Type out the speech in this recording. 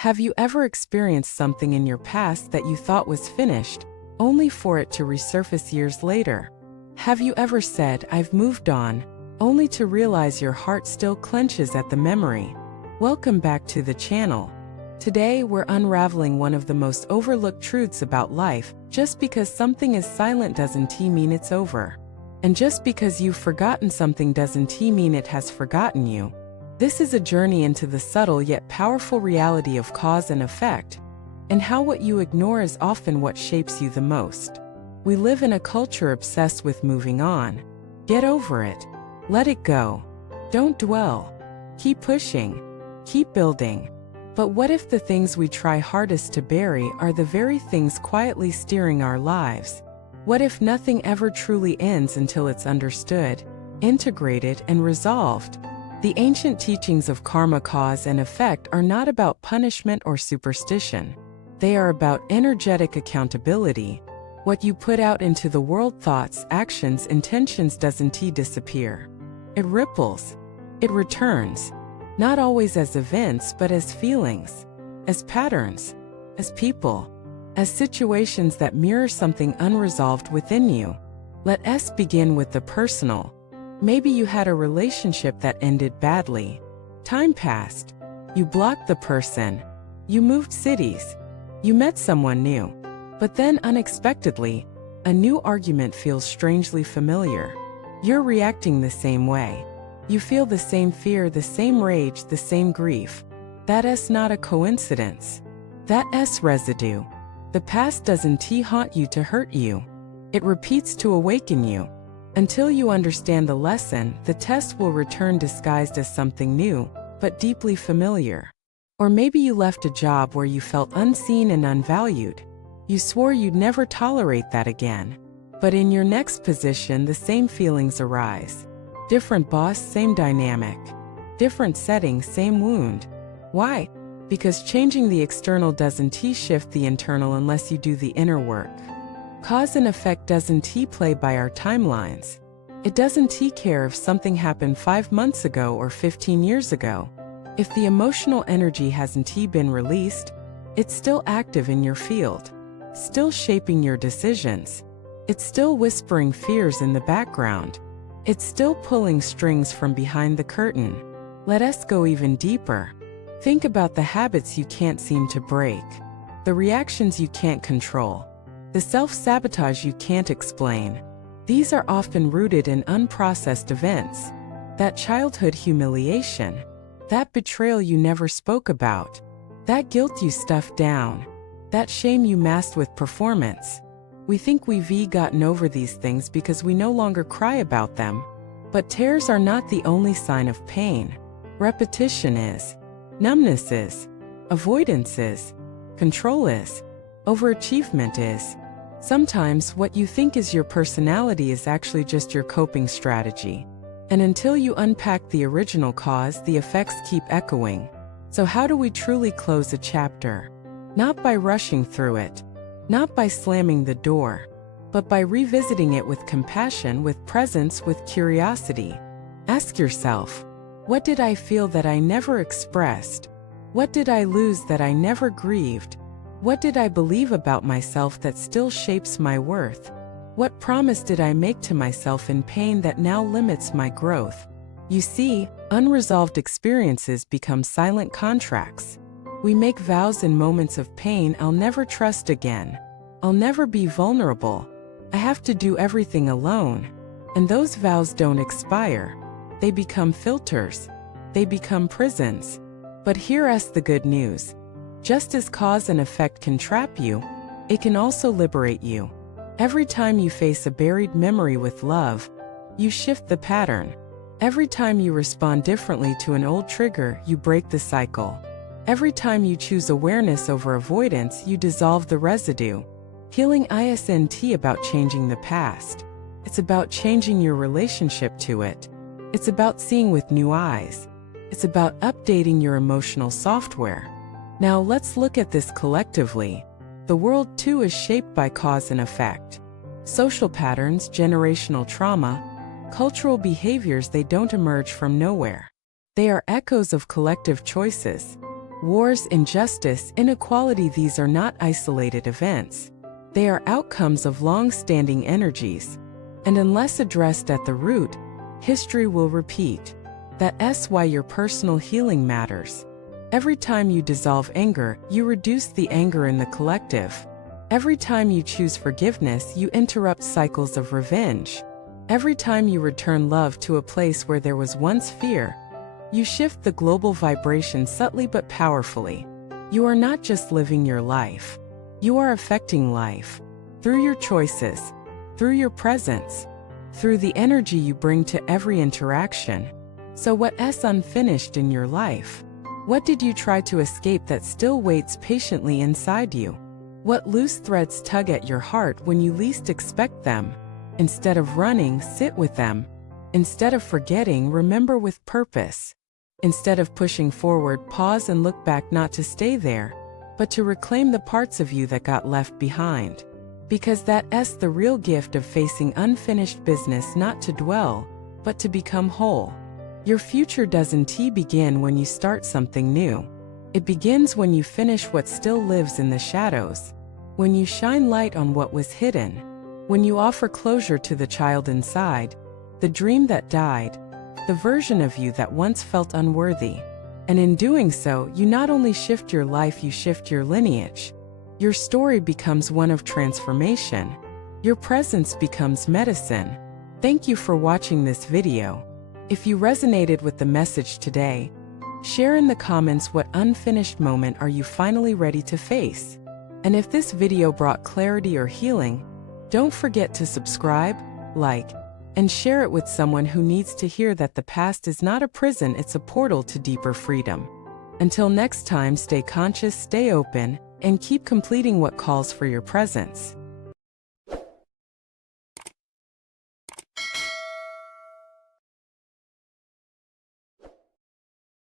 Have you ever experienced something in your past that you thought was finished, only for it to resurface years later? Have you ever said, "I've moved on," only to realize your heart still clenches at the memory? Welcome back to the channel. Today we're unraveling one of the most overlooked truths about life. Just because something is silent doesn't mean it's over. And just because you've forgotten something doesn't mean it has forgotten you. This is a journey into the subtle yet powerful reality of cause and effect, and how what you ignore is often what shapes you the most. We live in a culture obsessed with moving on. Get over it. Let it go. Don't dwell. Keep pushing. Keep building. But what if the things we try hardest to bury are the very things quietly steering our lives? What if nothing ever truly ends until it's understood, integrated, and resolved? The ancient teachings of karma, cause and effect, are not about punishment or superstition. They are about energetic accountability. What you put out into the world, thoughts, actions, intentions, doesn't disappear. It ripples. It returns. Not always as events, but as feelings, as patterns, as people, as situations that mirror something unresolved within you. Let us begin with the personal. Maybe you had a relationship that ended badly. Time passed. You blocked the person. You moved cities. You met someone new. But then unexpectedly, a new argument feels strangely familiar. You're reacting the same way. You feel the same fear, the same rage, the same grief. That's not a coincidence. That's residue. The past doesn't haunt you to hurt you. It repeats to awaken you. Until you understand the lesson, the test will return disguised as something new, but deeply familiar. Or maybe you left a job where you felt unseen and unvalued. You swore you'd never tolerate that again. But in your next position, the same feelings arise. Different boss, same dynamic. Different setting, same wound. Why? Because changing the external doesn't shift the internal unless you do the inner work. Cause and effect doesn't play by our timelines. It doesn't care if something happened 5 months ago or 15 years ago. If the emotional energy hasn't been released, it's still active in your field, still shaping your decisions. It's still whispering fears in the background. It's still pulling strings from behind the curtain. Let us go even deeper. Think about the habits you can't seem to break, the reactions you can't control, the self-sabotage you can't explain. These are often rooted in unprocessed events. That childhood humiliation, that betrayal you never spoke about, that guilt you stuffed down, that shame you masked with performance. We think we've gotten over these things because we no longer cry about them. But tears are not the only sign of pain. Repetition is. Numbness is. Avoidance is. Control is. Overachievement is. Sometimes what you think is your personality is actually just your coping strategy. And until you unpack the original cause, the effects keep echoing. So how do we truly close a chapter? Not by rushing through it. Not by slamming the door, but by revisiting it with compassion, with presence, with curiosity. Ask yourself, what did I feel that I never expressed? What did I lose that I never grieved? What did I believe about myself that still shapes my worth? What promise did I make to myself in pain that now limits my growth? You see, unresolved experiences become silent contracts. We make vows in moments of pain. I'll never trust again. I'll never be vulnerable. I have to do everything alone. And those vows don't expire. They become filters. They become prisons. But hear us the good news. Just as cause and effect can trap you, it can also liberate you. Every time you face a buried memory with love, you shift the pattern. Every time you respond differently to an old trigger, you break the cycle. Every time you choose awareness over avoidance, you dissolve the residue. Healing isn't about changing the past. It's about changing your relationship to it. It's about seeing with new eyes. It's about updating your emotional software. Now let's look at this collectively. The world too is shaped by cause and effect. Social patterns, generational trauma, cultural behaviors, they don't emerge from nowhere. They are echoes of collective choices. Wars, injustice, inequality, these are not isolated events. They are outcomes of long-standing energies. And unless addressed at the root, history will repeat. That's why your personal healing matters. Every time you dissolve anger, you reduce the anger in the collective. Every time you choose forgiveness, you interrupt cycles of revenge. Every time you return love to a place where there was once fear, you shift the global vibration subtly but powerfully. You are not just living your life. You are affecting life. Through your choices, through your presence, through the energy you bring to every interaction. So what's unfinished in your life? What did you try to escape that still waits patiently inside you? What loose threads tug at your heart when you least expect them? Instead of running, sit with them. Instead of forgetting, remember with purpose. Instead of pushing forward, pause and look back, not to stay there, but to reclaim the parts of you that got left behind. Because that's the real gift of facing unfinished business, not to dwell, but to become whole. Your future doesn't begin when you start something new. It begins when you finish what still lives in the shadows, when you shine light on what was hidden, when you offer closure to the child inside, the dream that died, the version of you that once felt unworthy. And in doing so, you not only shift your life, you shift your lineage. Your story becomes one of transformation. Your presence becomes medicine. Thank you for watching this video. If you resonated with the message today, share in the comments what unfinished moment are you finally ready to face. And if this video brought clarity or healing, don't forget to subscribe, like, and share it with someone who needs to hear that the past is not a prison, it's a portal to deeper freedom. Until next time, stay conscious, stay open, and keep completing what calls for your presence.